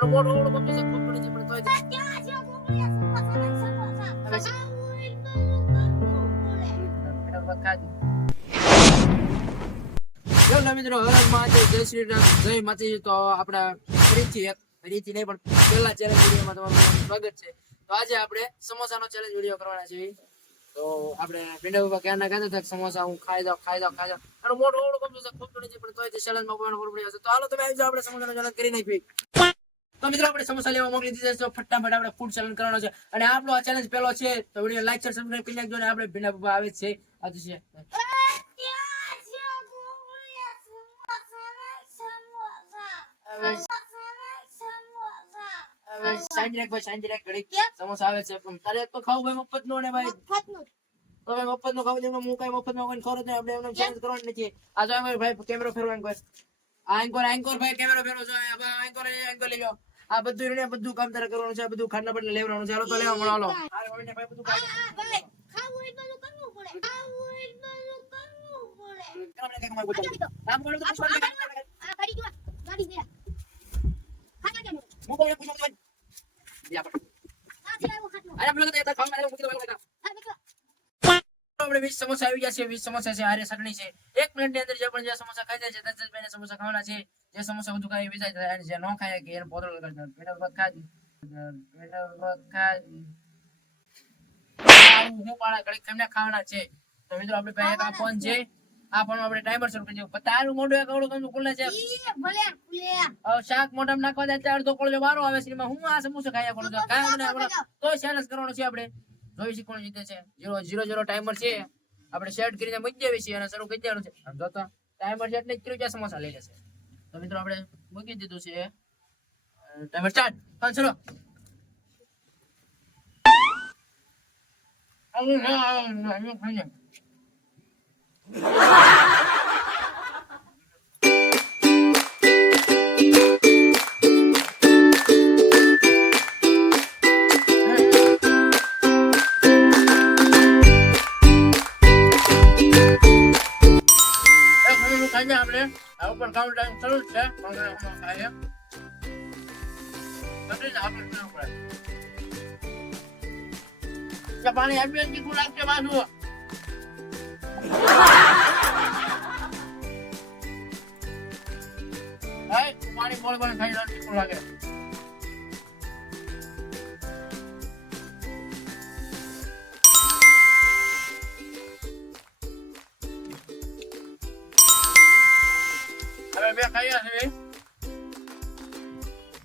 અને મોટું ઓળું ગમતું છે ખબર નથી પણ તોય મિત્રો હર મહાદેવ જય શ્રી રામ જય માતાજી તો આપડા ફરીથી નહીં પણ પહેલા ચેલેન્જ વિડીયોમાં તમારું સ્વાગત છે તો આજે આપણે સમોસાનો ચેલેન્જ વિડીયો કરવાના છે તો આપણે ભીંડા બાબા ક્યાં ના કહેતા સમોસા હું ખાઈ જાઉં અને મોટું ઓળું ગમતું છે ખબર નથી પણ તોય ચેલેન્જમાં કોઈને ખબર પડી હશે તો હાલો તમે આવી જાઓ આપણે સમોસાનો ચેલેન્જ કરી નાખીએ તો મિત્રો આપણે સમોસા લેવા મોકલી દીધા છે તો ફટાફટ આપણે ફૂડ ચેલેન્જ કરવાનો છે અને આપણો આ ચેલેન્જ પહેલો છે તો વિડીયો લાઈક શેર સબસ્ક્રાઇબ કરી નાખજો અને આપણે ભીંડા બાબા આવે છે આ છે સાંજરેક ઘડી સમોસા આવે છે પણ તારે તો ખાવું ભાઈ મફત નો ને ભાઈ તો ભાઈ મફત નો ખાવું હું કઈ મફત નો કોઈ ખરો આપણે એમને ચેન્જ કરવાનું નથી આ જો ભાઈ કેમેરો ફેરવાનો કોઈ એન્કોર ભાઈ કેમેરો ફેરવો છો એન્કોર લઈ લો આ બધું કામ તારે કરવાનું છે બધું ખાના બદલે લેવાનું છે હાલો તો લેવા મળો હાલો ભાઈ બધું ખાવું હોય તો કરવું પડે કામ કરો તો પૂછવાનું આ ગાડી જો ગાડી દે હા ગાડી હું કોઈ પૂછવાનું યા પર અરે બ્લોગ તો ખાવા માટે મૂકી દો આપણે 20 સમોસા આવી ગયા છે 20 સમોસા છે આરે ચટણી છે 1 મિનિટ ની અંદર જે પણ જે સમોસા ખાઈ જાય છે 10 રૂપિયાના સમોસા ખાવાના છે જે સમોસા બધું ખાઈ વિચાર થાય અને જે ન ખાય કે એને બોતલ કરતા પેટા વખત ખાધી હું પાણા ઘડી કેમને ખાવાના છે તો મિત્રો આપણે પાસે એક આ ફોન છે આ ફોન આપણે ટાઈમર શરૂ કરી દઉં તારું મોઢું એક આવડું કમ ખુલે છે ભલે ખુલે શાક મોઢામાં નાખવા જાય ત્યારે તો કોળજો વારો આવે છે હું આ સમોસા ખાયા કરું છું કાય મને તો ચેલેન્જ કરવાનો છે આપણે જોઈ શી કોણ જીતે છે 0-0 ટાઈમર છે આપણે સેટ કરીને મૂકી દેવી છે અને શરૂ કરી દેવાનું છે સમજો તો ટાઈમર છે એટલે 30 સમોસા લઈ લેશે તો મિત્રો આપણે મૂકી દીધું છે ટાઈમર સ્ટાર્ટ હા ચલો આપણે આ ઉપર કાઉન્ટ ટાઈમ શરૂ છે પાણી આપીએ તીખું લાગશે પાછું પાણી બોલ ખાઈ તીખું લાગે બે ખાયા છે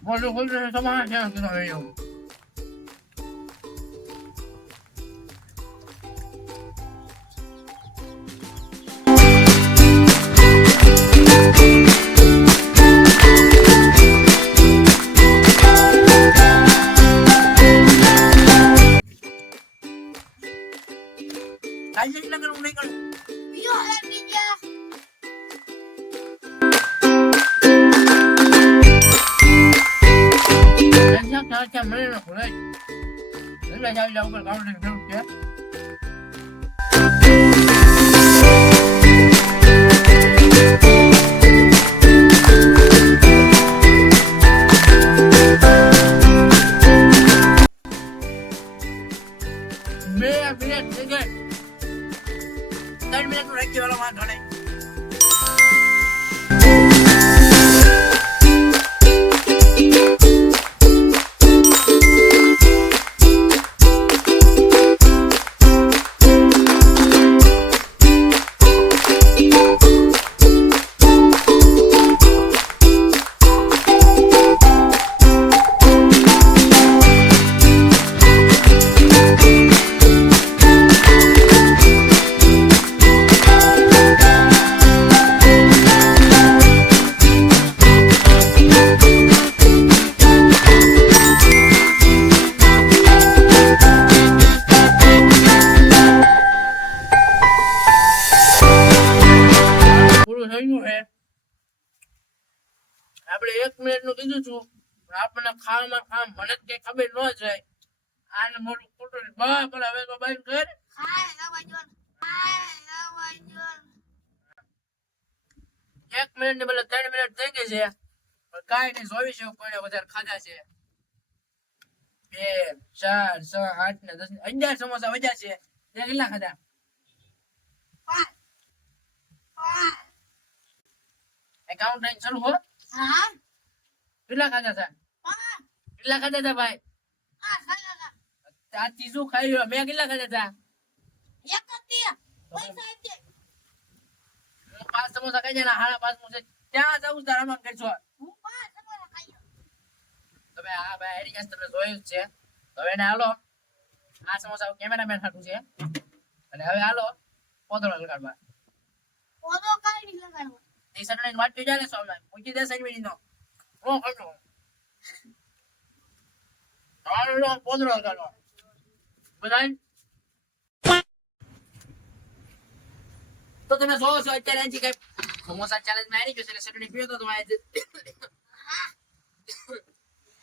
બોલું તમારા ક્યાં કીધો એવું કેટલા કરું નહીં કરું क्या मेरे ना खोले ले जाओ जाओ पर काम नहीं करो क्या मिनट ठीक है 3 मिनट रख के वाला वहां खड़े આપણે 1 મિનિટ નું કીધું છું આપણને ખાવામાં મને કઈ ખબર ન જાય આને મોટું ખોટું પેલા હવે તો બાઈક કર 1 મિનિટ ને બદલે 3 મિનિટ થઈ ગઈ છે પણ કાંઈ નહીં, જોઈ છે કોઈને વધારે ખાધા છે. 2, 4, 6, 8 ને 10 11 સમોસા વધ્યા છે. તે કેટલા ખાધા? એકાઉન્ટ શરૂ હો. કેટલા ખાધા હતા? કેટલા ખાધા હતા ભાઈ? આ ત્રીજું ખાઈ લ્યો. મેં કેટલા ખાધા હતા? હું 5 સમોસા ખાઈ જાય ને હાડા 5 મુસે ત્યાં જવું તાર આમાં કરશો. તમે આ ભાઈ એની કાસ તમને જોયું જ છે. હવે એને હાલો આ સમોસા કેમેરામેન હાટું છે અને હવે હાલો પોતળો લગાડવા. એ સટણી વાત જોઈ જાય ને સોમનાથ મૂકી દે સેન્ડવીચ નો ઓ ખટો હાલો પોતળો લગાડવા બધાય. તો તમે જોવો છો અત્યારે અહીંથી કઈ સમોસા ચેલેન્જ માં આવી ગયો છે એટલે સટણી પીયો તો તમારે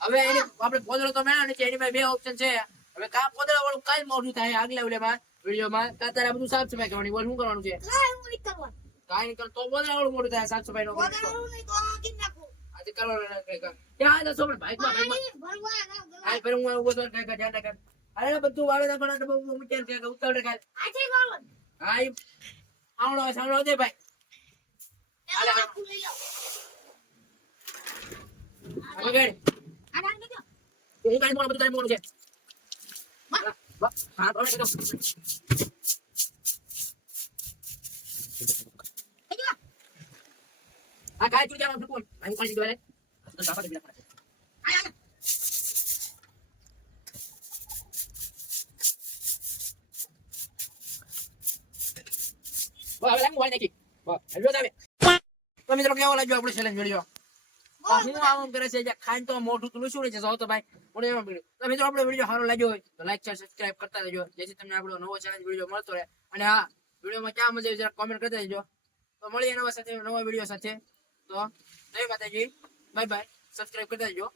હવે એને આપણે પોદળો તો મેળવ્યો છે. એની પાસે 2 ઓપ્શન છે. હવે કા પોદળા વાળું કાઈ મોઢું થાય આગલા ઓલેમાં વિડિયોમાં કા તારે બધું સાફ સફાઈ કરવાની બોલ શું કરવાનું છે? કાઈ નહીં કર તો પોદળા વાળું મોઢું થાય સાફ સફાઈ નો આજે કરવાનું કઈ કર ત્યાં જશો પણ બાઈકમાં આ પર હું ઉભો તો કઈ ધ્યાન રાખ. અરે બધું વાળે નાખવાનું તો બહુ મુકેલ કે ઉતાવળ કાલ હા ઈ સાંભળો દે ભાઈ. હાલે હું કાઈ મોડું બધું કાઈ મોડું છે. હા તો આ કાઈ ચૂડી જાવ ફોન હું કાઈ દીધો રે તો સાપા દે વાહ હવે લાંગ વાળ નાખી વાહ હેલો તમે તો મિત્રો કેવો લાગ્યો આપણો ચેલેન્જ વિડિયો? હું આમ કરે છે જે ખાઈને તો મોઢું તું શું રહે છે જો તો ભાઈ મને એમાં પીડ્યું. તો મિત્રો આપણો વિડિયો સારો લાગ્યો હોય તો લાઈક શેર સબસ્ક્રાઇબ કરતા રહેજો જેથી તમને આપણો નવો ચેલેન્જ વિડિયો મળતો રહે. અને હા વિડિયોમાં ક્યાં મજા આવી જરા કોમેન્ટ કરતા રહેજો. તો મળીએ નવા વિડિયો સાથે. તો જય માતાજી, બાય બાય, સબસ્ક્રાઇબ કરતા રહેજો.